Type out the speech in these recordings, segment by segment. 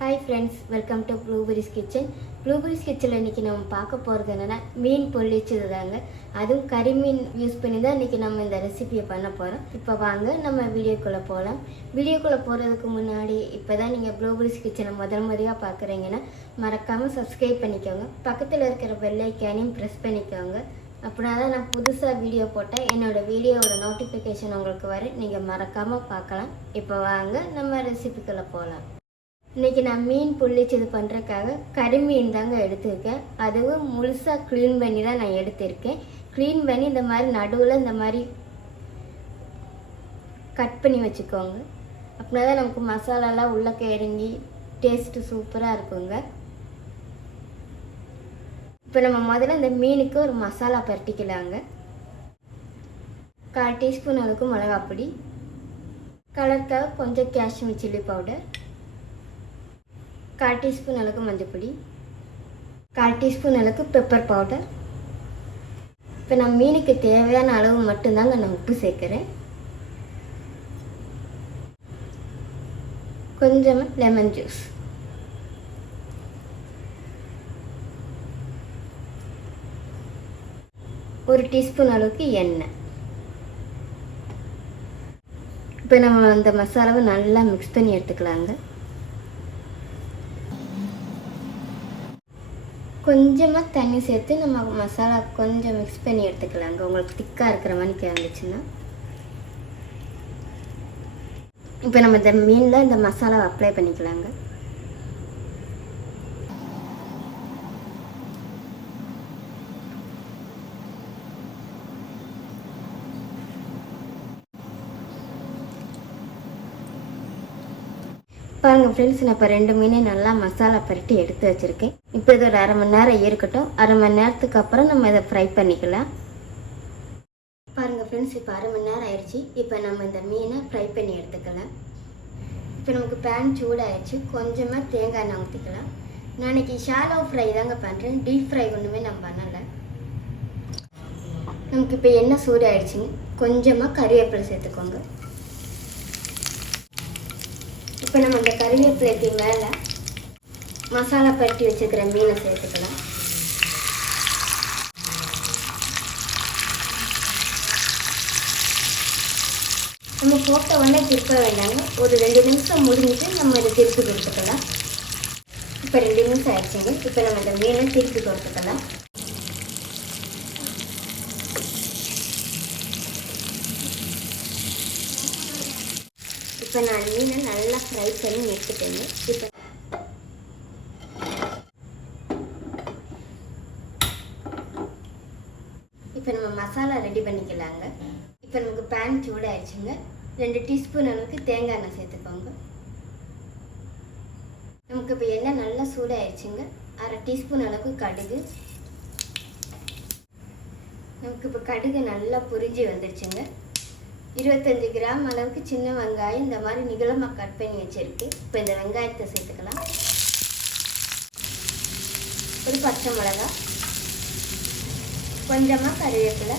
Hi friends, welcome to blueberries kitchen. Blueberries கிச்சனில் இன்றைக்கி நம்ம பார்க்க போகிறது என்னென்னா மீன் பொள்ளிச்சது தாங்க. அதுவும் கறி மீன் யூஸ் பண்ணி தான் இன்றைக்கி நம்ம இந்த ரெசிபியை பண்ண போகிறோம். இப்போ வாங்க நம்ம வீடியோக்குள்ளே போகலாம். வீடியோக்குள்ளே போகிறதுக்கு முன்னாடி இப்போ தான் நீங்கள் ப்ளூபெரிஸ் கிச்சனை முறையாக பார்க்குறீங்கன்னா மறக்காமல் சப்ஸ்கிரைப் பண்ணிக்கோங்க. பக்கத்தில் இருக்கிற பெல் ஐக்கானையும் ப்ரெஸ் பண்ணிக்கோங்க. அப்படின்னா தான் நான் புதுசாக வீடியோ போட்டால் என்னோடய வீடியோவோட நோட்டிஃபிகேஷன் உங்களுக்கு வரும். நீங்கள் மறக்காமல் பார்க்கலாம். இப்போ வாங்க நம்ம ரெசிபிக்குள்ளே போகலாம். இன்றைக்கி நான் மீன் பொள்ளிச்சது பண்ணுறதுக்காக கறி மீன் தாங்க எடுத்திருக்கேன். அதுவும் முழுசாக க்ளீன் பண்ணி தான் நான் எடுத்திருக்கேன். க்ளீன் பண்ணி இந்த மாதிரி நடுவில் இந்த மாதிரி கட் பண்ணி வச்சுக்கோங்க. அப்படின்னா தான் நமக்கு மசாலாலாம் உள்ளக்க இறங்கி டேஸ்ட்டு சூப்பராக இருக்குங்க. இப்போ நம்ம முதல்ல இந்த மீனுக்கு ஒரு மசாலா பரட்டிக்கலாங்க. 1/4 டீஸ்பூன் அளவுக்கு மிளகாப்பொடி, கலருக்காக கொஞ்சம் காஷ்மீர் சில்லி பவுடர், 1/4 டீஸ்பூன் அளவுக்கு மஞ்சள், 1/4 டீஸ்பூன் அளவுக்கு பெப்பர் பவுடர். இப்போ நான் மீனுக்கு தேவையான அளவு மட்டும்தாங்க நான் உப்பு சேர்க்குறேன். கொஞ்சமாக லெமன் ஜூஸ், ஒரு டீஸ்பூன் அளவுக்கு எண்ணெய். இப்போ நம்ம அந்த மசாலாவை நல்லா மிக்ஸ் பண்ணி எடுத்துக்கலாங்க. கொஞ்சமாக தண்ணி சேர்த்து நம்ம மசாலா கொஞ்சம் மிக்ஸ் பண்ணி எடுத்துக்கலாங்க. உங்களுக்கு திக்காக இருக்கிற மாதிரி இருந்துச்சுன்னா இப்போ நம்ம இந்த மீனில் இந்த மசாலாவை அப்ளை பண்ணிக்கலாங்க. பாருங்கள் ஃப்ரெண்ட்ஸ், நான் இப்போ 2 மீனை நல்லா மசாலா பரட்டி எடுத்து வச்சுருக்கேன். இப்போ இது ஒரு 1/2 மணி நேரம் இருக்கட்டும். 1/2 மணி நேரத்துக்கு அப்புறம் நம்ம இதை ஃப்ரை பண்ணிக்கலாம். பாருங்கள் ஃப்ரெண்ட்ஸ், இப்போ 1/2 மணி நேரம் ஆயிடுச்சு. இப்போ நம்ம இந்த மீனை ஃப்ரை பண்ணி எடுத்துக்கலாம். இப்போ நமக்கு பேன் சூடாகிடுச்சு. கொஞ்சமாக தேங்காய் எண்ணெய் ஊற்றிக்கலாம். நான் இன்றைக்கி ஷாலோ ஃப்ரை தாங்க பண்ணுறேன். டீப் ஃப்ரை ஒன்றுமே நான் பண்ணலை. நமக்கு இப்போ எண்ணெய் சூடாகிடுச்சுங்க. கொஞ்சமாக கறிவேப்பிலை சேர்த்துக்கோங்க. இப்போ நம்ம இந்த கறிவேப்பிலைக்கு மேலே மசாலா பரட்டி வச்சுக்கிற மீனை சேர்த்துக்கலாம். நம்ம போட்ட உடனே திருப்ப வேண்டாங்க. ஒரு 2 நிமிஷம் முடிஞ்சிட்டு நம்ம இதை திருப்பி கொடுத்துக்கலாம். இப்போ 2 நிமிஷம் ஆயிடுச்சுங்க. இப்போ நம்ம இந்த மீனை திருப்பி கொடுத்துக்கலாம். இப்போ நான் மீனை நல்லா ஃப்ரை பண்ணி எடுத்துட்டேங்க. இப்போ நம்ம மசாலா ரெடி பண்ணிக்கலாங்க. இப்போ நமக்கு பேன் சூடாகிடுச்சுங்க. 2 டீஸ்பூன் அளவுக்கு தேங்காய் எண்ணெய் சேர்த்துக்கோங்க. நமக்கு இப்போ எண்ணெய் நல்லா சூடாகிடுச்சுங்க. 1/2 டீஸ்பூன் அளவுக்கு கடுகு. நமக்கு இப்போ கடுகு நல்லா பொரிஞ்சு வந்துடுச்சுங்க. 25 கிராம் அளவுக்கு சின்ன வெங்காயம் இந்த மாதிரி நிகழமாக கட் பண்ணி வச்சுருக்கு. இப்போ இந்த வெங்காயத்தை சேர்த்துக்கலாம். ஒரு பச்சை மிளகாய், கொஞ்சமாக கறிவேப்பிலை,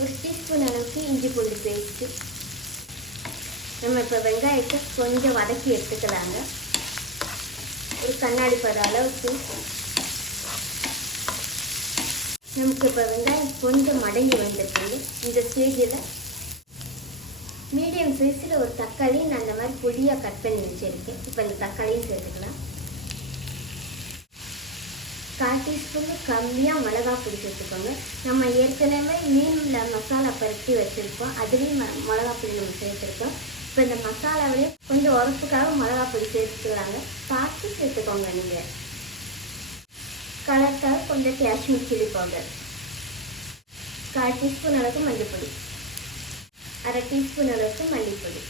ஒரு டீஸ்பூன் அளவுக்கு இஞ்சி பூண்டு பேஸ்ட்டு. நம்ம இப்போ வெங்காயத்தை கொஞ்சம் வதக்கி எடுத்துக்கலாங்க. ஒரு கண்ணாடி பத அளவுக்கு. நமக்கு இப்போ வெங்காயம் கொஞ்சம் மடங்கி வந்துருக்குங்க. இந்த ஸ்டேஜில் மீடியம் சைஸில் ஒரு தக்காளி நான் அந்த மாதிரி பொடியாக கட் பண்ணி வச்சுருக்கேன். இப்போ இந்த தக்காளியும் சேர்த்துக்கலாம். 1/4 டீஸ்பூன் கம்மியாக மிளகாய் பொடி சேர்த்துக்கோங்க. நம்ம ஏற்கனவே மீனில் மசாலா பரட்டி வச்சுருக்கோம். அதுலேயும் மிளகாய் பொடி நம்ம சேர்த்துருக்கோம். இப்போ இந்த மசாலாவிலே கொஞ்சம் உரப்புக்காக மிளகாய் பொடி சேர்த்துக்கலாங்க. பார்த்து சேர்த்துக்கோங்க. நீங்கள் கலருக்காக கொஞ்சம் காஷ்மீர் சில்லி பவுடர், 1/4 டீஸ்பூன் அளவுக்கு மஞ்சள், 1/2 டீஸ்பூன் அளவுக்கு மல்லிப்பொடி.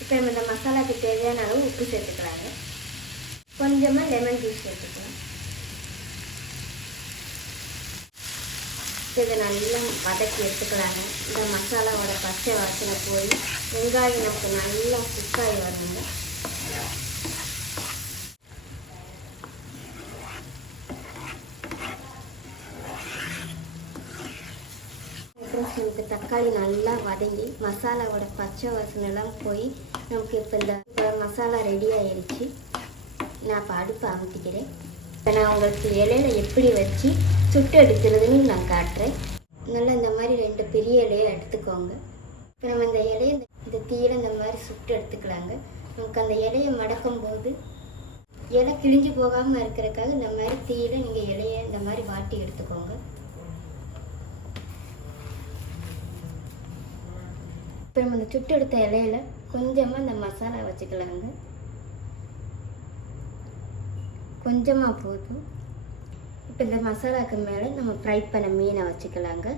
இப்போ நம்ம இந்த மசாலாவுக்கு தேவையான அளவு உப்பு சேர்த்துக்கலாங்க. கொஞ்சமாக லெமன் ஜூஸ் சேர்த்துக்கலாம். இதை நல்லா வதக்கி எடுத்துக்கலாங்க. இந்த மசாலாவோட பச்சை வாசனை போய் வெங்காயம் நமக்கு நல்லா குக்காகி வரணுங்க. நமக்கு தக்காளி நல்லா வதங்கி மசாலாவோட பச்சை வாசனைலாம் போய் நமக்கு இப்போ இந்த மசாலா ரெடி ஆயிடுச்சு. நான் இப்போ அடுப்பை அமுத்திக்கிறேன். இப்போ நான் உங்களுக்கு இலையில எப்படி வச்சு சுட்டு எடுக்கிறதுன்னு நான் காட்டுறேன். நல்லா இந்த மாதிரி 2 பெரிய இலையை எடுத்துக்கோங்க. இப்போ நம்ம இந்த இலையை இந்த தீயில இந்த மாதிரி சுட்டு எடுத்துக்கலாங்க. நமக்கு அந்த இலையை மடக்கும் போது இலை கிழிஞ்சு போகாமல் இருக்கிறதுக்காக இந்த மாதிரி தீயில நீங்கள் இலையை இந்த மாதிரி வாட்டி எடுத்துக்கோங்க. இப்போ நம்ம இந்த சுட்டு எடுத்த இலையில கொஞ்சமாக இந்த மசாலா வச்சுக்கலாங்க. கொஞ்சமாக போதும். இப்போ இந்த மசாலாவுக்கு மேலே நம்ம ஃப்ரை பண்ண மீனை வச்சுக்கலாங்க.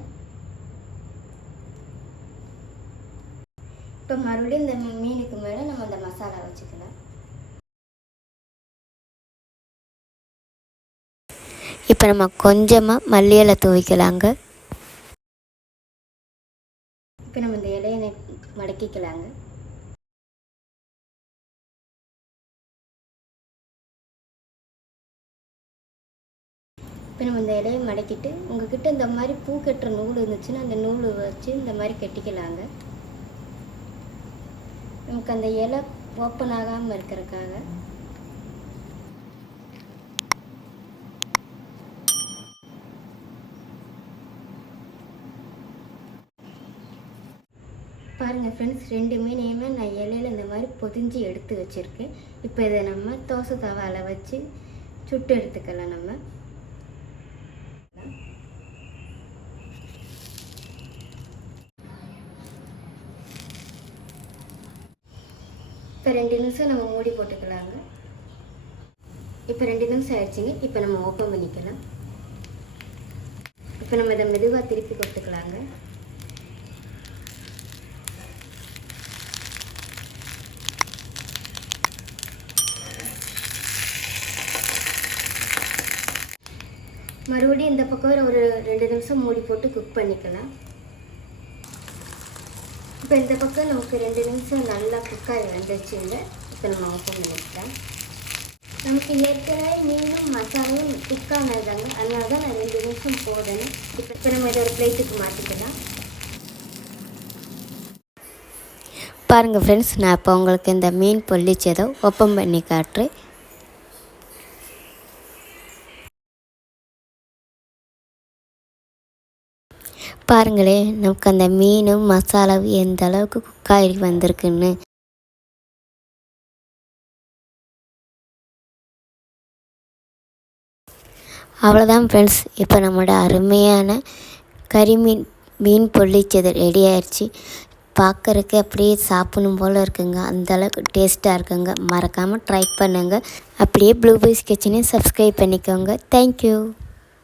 இப்போ மறுபடியும் இந்த மீனுக்கு மேலே நம்ம இந்த மசாலா வச்சுக்கலாம். இப்போ நம்ம கொஞ்சமாக மல்லி இலை தூவிக்கலாங்க. இப்போ நம்ம இந்த இலையை மடக்கிக்கலாங்க. இப்போ நம்ம இந்த இலையை மடக்கிட்டு உங்ககிட்ட இந்த மாதிரி பூ கட்டுற நூல் இருந்துச்சுன்னா அந்த நூல் வச்சு இந்த மாதிரி கட்டிக்கலாங்க. நமக்கு அந்த இலை ஓப்பன் ஆகாமல் இருக்கிறதுக்காக. பாருங்கள் ஃப்ரெண்ட்ஸ், 2 மீனையுமே நான் இலையில் இந்த மாதிரி பொதிஞ்சு எடுத்து வச்சுருக்கேன். இப்போ இதை நம்ம தோசை தவாவில் வச்சு சுட்டு எடுத்துக்கலாம். நம்ம இப்போ 2 நிமிஷம் நம்ம மூடி போட்டுக்கலாங்க. இப்போ 2 நிமிஷம் ஆயிடுச்சுங்க. இப்போ நம்ம ஓப்பன் பண்ணிக்கலாம். இப்போ நம்ம இதை மெதுவாக திருப்பி கொடுத்துக்கலாங்க. மறுபடியும் இந்த பக்கம் ஒரு 2 நிமிஷம் மூடி போட்டு குக் பண்ணிக்கலாம். இப்போ இந்த பக்கம் நமக்கு 2 நிமிஷம் நல்லா குக்காகி வந்துச்சுங்க. இப்போ நம்ம ஓப்பன் பண்ணிக்கலாம். நமக்கு ஏற்கனவே மீனும் மசாலாவும் குக்கானதாங்க, அதனால தான் நான் 2 நிமிஷம் போடணும். இப்போ நம்ம இதை ஒரு பிளேட்டுக்கு மாற்றிக்கலாம். பாருங்கள் ஃப்ரெண்ட்ஸ், நான் இப்போ உங்களுக்கு இந்த மீன் பொள்ளிச்சதை ஓப்பன் பண்ணி காட்டுறேன். பாருங்களேன், நமக்கு அந்த மீனும் மசாலாவும் எந்த அளவுக்கு குக்காகி வந்திருக்குன்னு. அவ்வளோதான் ஃப்ரெண்ட்ஸ், இப்போ நம்மளோட அருமையான மீன் பொள்ளிச்சது ரெடி ஆயிடுச்சு. பார்க்குறக்கு அப்படியே சாப்பிடணும் போல் இருக்குங்க. அந்தளவுக்கு டேஸ்ட்டாக இருக்குங்க. மறக்காமல் ட்ரை பண்ணுங்கள். அப்படியே ப்ளூபெர்ரி கிச்சனையும் சப்ஸ்கிரைப் பண்ணிக்கோங்க. தேங்க்யூ.